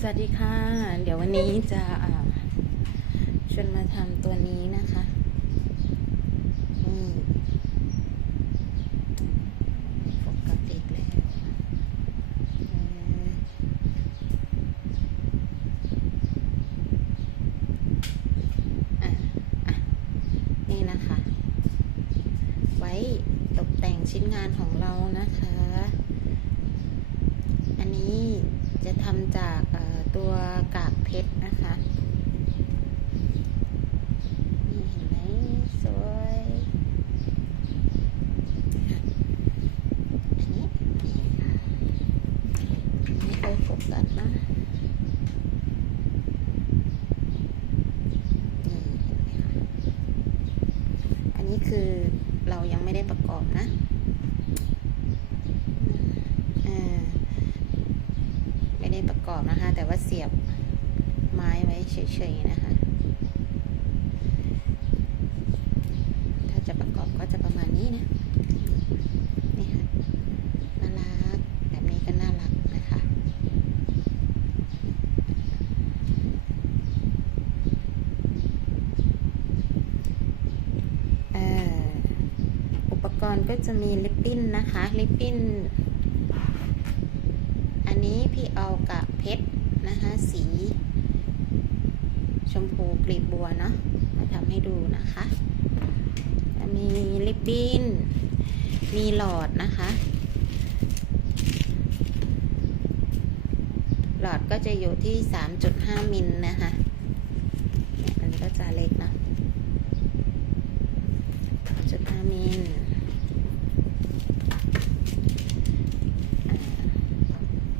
สวัสดีค่ะ เดี๋ยววันนี้จะชวนมาทำตัวนี้นะคะนี่ปกติแล้วเอ่ออะอะนี่นะคะ ไว้ตกแต่งชิ้นงานของเรานะคะ อันนี้จะทำจาก ตัวกากเพชรนะคะนี่เห็นไหมสวยอันนี้นี่ค่ะไม่ค่อยโฟกัสนะนี่เห็นไหมคะอันนี้คือเรายังไม่ได้ประกอบนะอืมอ่า ได้ประกอบนะคะ แต่ว่าเสียบไม้ไว้เฉยๆนะคะ ถ้าจะประกอบก็จะประมาณนี้นะนี่ค่ะน่ารักแบบนี้ก็น่ารักนะคะเอ่ออุปกรณ์ก็จะมีลิปปิ้นนะคะลิปปิ้น นนี้พี่เอากับเพชรนะคะสี ชมพูกลีบบัวเนาะมาทำให้ดูนะคะมีลิปบิ้น มีหลอดนะคะ หลอดก็จะอยู่ที่ 3.5 มิลนะคะเนี่ยอันนี้ก็จะเล็กเนอะ3.5 มิล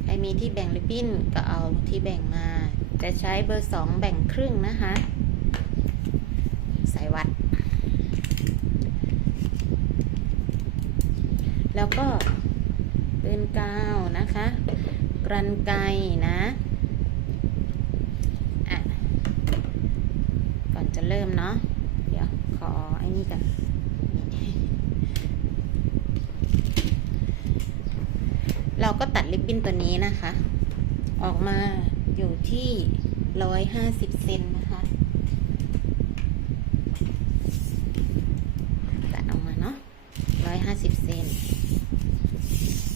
ใคร มีที่แบ่งริบบิ้นก็เอาที่แบ่งมา จะใช้เบอร์สองแบ่งครึ่งนะคะ สายวัด แล้วก็ปืนกาวนะคะ กรันไกนะอะก่อนจะเริ่มเนาะ เดี๋ยวขอไอ้นี่กัน เราก็ตัดริบบิ้นตัวนี้นะคะ ออกมาอยู่ที่ร้อยห้าสิบเซนนะคะ ตัดออกมาเนาะร้อยห้าสิบเซน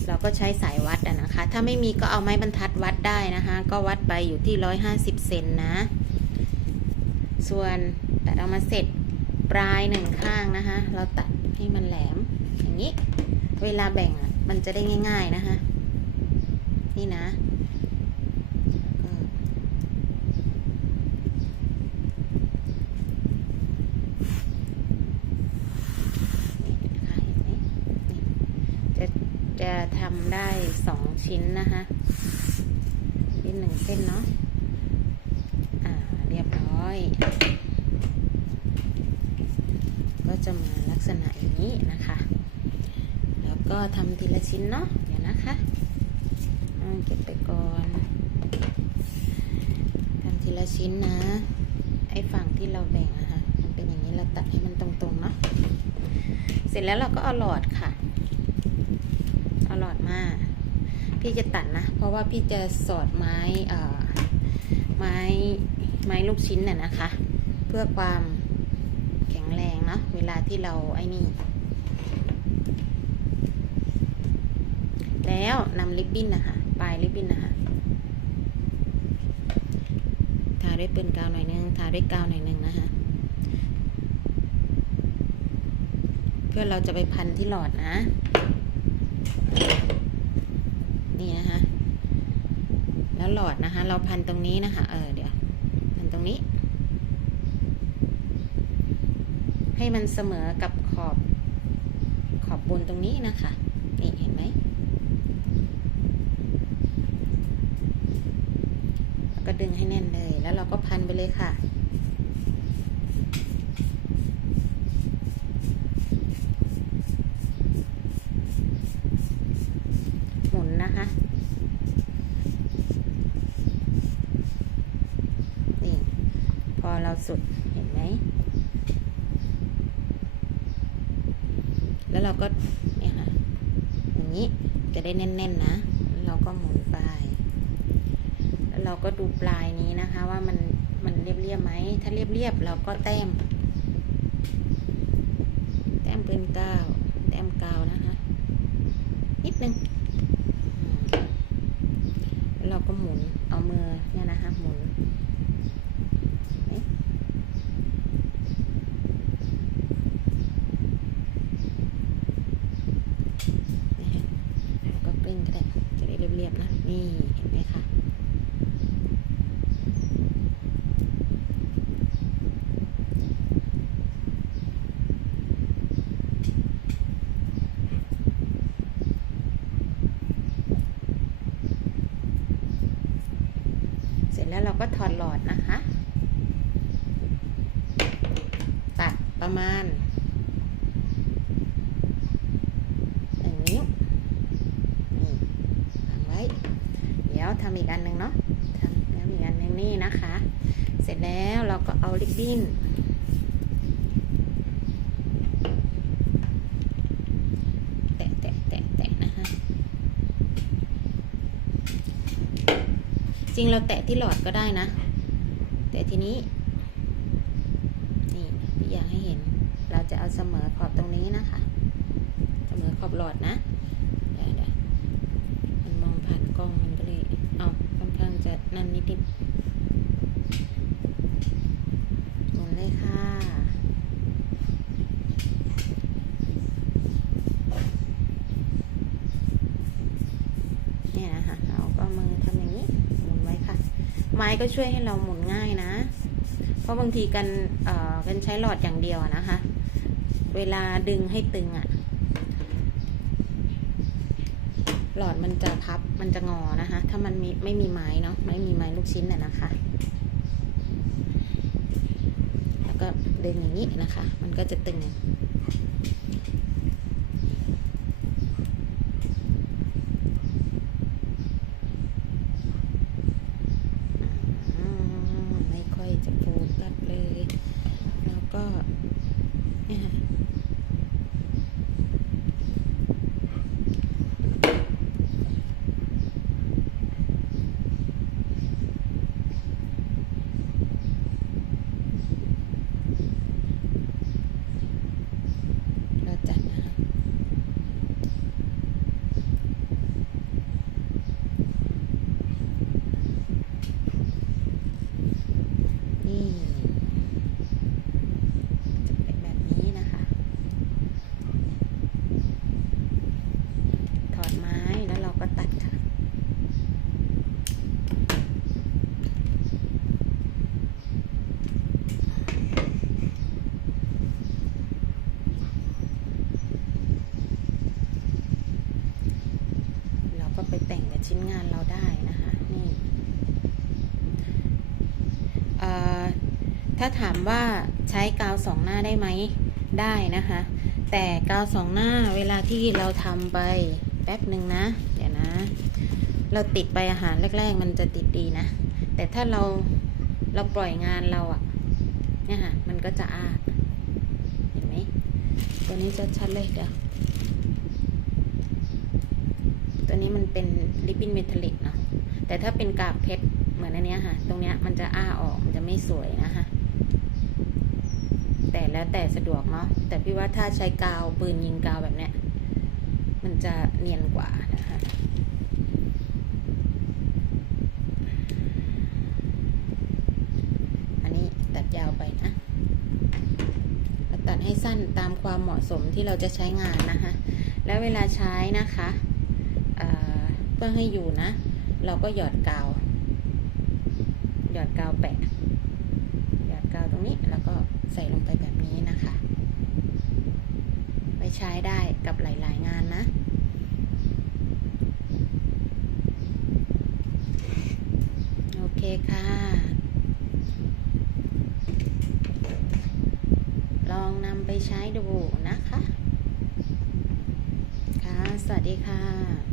เราก็ใช้สายวัดอะนะคะ ถ้าไม่มีก็เอาไม้บรรทัดวัดได้นะคะ ก็วัดไปอยู่ที่ร้อยห้าสิบเซนนะ ส่วนตัดออกมาเสร็จปลายหนึ่งข้างนะคะ เราตัดให้มันแหลมอย่างนี้ เวลาแบ่งอะมันจะได้ง่าย ๆนะคะี่นะจะจะทำได้สองชิ้นนะคะชิ้นหนึ่งเส้นเนาะอ่าเรียบร้อย ก็จะมาลักษณะอย่างนี้นะคะ แล้วก็ทำทีละชิ้นเนาะเดี๋ยวนะคะ เก็บไปก่อนทำทีละชิ้นนะ ไอ้ฝั่งที่เราแบ่งอะคะมันเป็นอย่างนี้เราตัดให้มันตรงๆเนาะเสร็จแล้วเราก็เอาหลอดค่ะเอาหลอดมา พี่จะตัดนะ เพราะว่าพี่จะสอดไม้เอ่อไม้ไม้ลูกชิ้นน่ะนะคะ เพื่อความแข็งแรงเนาะเวลาที่เราไอ้นี่แล้วนำลิปบิ้นนะคะ ปลายลิปบิ้นนะคะทาด้วยปืนกาวหน่อยนึงทาด้วยกาวหน่อยนึงนะคะเพื่อเราจะไปพันที่หลอดนะ นี่นะคะ แล้วหลอดนะคะ เราพันตรงนี้นะคะ เออเดี๋ยว พันตรงนี้ ให้มันเสมอกับขอบขอบบนตรงนี้นะคะ นี่เห็นไหม แล้วก็ ดึงให้แน่นเลย แล้วเราก็พันไปเลยค่ะหมุนนะคะนี่พอเราสุดเห็นไหมแล้วเราก็เนี่ยค่ะอย่างนี้จะได้แน่นๆนะแล้วเราก็หมุนไปล้ว เราก็ดูปลายนี้นะคะ ว่ามันมันเรียบเรียบไหม ถ้าเรียบเรียบเราก็แต้ม แต้มเปืนเก้าแต้มกาวนะคะ นิดนึงเราก็หมุนเอามือเนี่ยนะคะ หมุนแล้วก็กลิ้งก็ได้จะได้เรียบๆนะนี่เห็นไหมคะ ร็จแล้วเราก็ถอดหลอดนะคะ ตัดประมาณหนึ่งนิ้วนี่วางไว้ เดี๋ยวทำอีกอันหนึ่งเนาะทำแล้วอีกอันหนึ่งนี่นะคะ เสร็จแล้วเราก็เอาลิปบิ้น แตะแตะแตะแตะนะคะ จริงเราแตะที่หลอดก็ได้นะ แต่ทีนี้ นี่ที่อยากให้เห็น เราจะเอาเสมอขอบตรงนี้นะคะ เสมอขอบหลอดนะเดี๋ยวเดี๋ยวมันมองผ่านกล้องมันก็เลยเอาค่อนข้างจะนั่นนิดนิดหมุนเลยค่ะเนี่ยนะคะเราก็มือทำอย่างนี้ ไม้ก็ช่วยให้เราหมุนง่ายนะ เพราะบางทีกันเอ่อกันใช้หลอดอย่างเดียวนะคะ เวลาดึงให้ตึงอะหลอดมันจะพับมันจะงอนะคะ ถ้ามันมีไม่มีไม้เนาะไม่มีไม้ลูกชิ้นอะนะคะ แล้วก็ดึงอย่างนี้นะคะ มันก็จะตึง อืมไม่ค่อยจะโฟกัสเลย แล้วก็ เนี่ยค่ะเราจัดนะคะ นี่จะเป็นแบบนี้นะคะ ถอดไม้แล้วเราก็ตัดค่ะ เราก็ ไปแต่งกับชิ้นงานเราได้นะคะนี่ถ้าถามว่าใช้กาวสองหน้าได้ไหมได้นะคะ แต่กาวสองหน้าเวลาที่เราทำไปแป๊บหนึ่งนะ เดี๋ยวนะ เราติดไปอาหารแรก ๆ มันจะติดดีนะ แต่ถ้าเราเราปล่อยงานเราอะเนี่ยค่ะมันก็จะอ้าเห็นไหมตัวนี้จะชัดเลยเดี๋ยว ตัวนี้มันเป็นลิปปินเมทัลลิกเนาะแต่ถ้าเป็นกากเพชรเหมือนอันเนี้ยค่ะ ตรงเนี้ยมันจะอ้าออกมันจะไม่สวยนะคะแต่แล้วแต่สะดวกเนาะแต่พี่ว่าถ้าใช้กาวปืนยิงกาวแบบเนี้ยมันจะเนียนกว่านะคะอันนี้ตัดยาวไปนะตัดให้สั้นตามความเหมาะสมที่เราจะใช้งานนะคะ แล้วเวลาใช้นะคะ พื่อให้อยู่นะ เราก็หยอดกาว หยอดกาวแปะ หยอดกาวตรงนี้แล้วก็ใส่ลงไปแบบนี้นะคะไว้ใช้ได้กับหลาย ๆ งานนะโอเคค่ะ ลองนำไปใช้ดูนะคะ ค่ะ สวัสดีค่ะ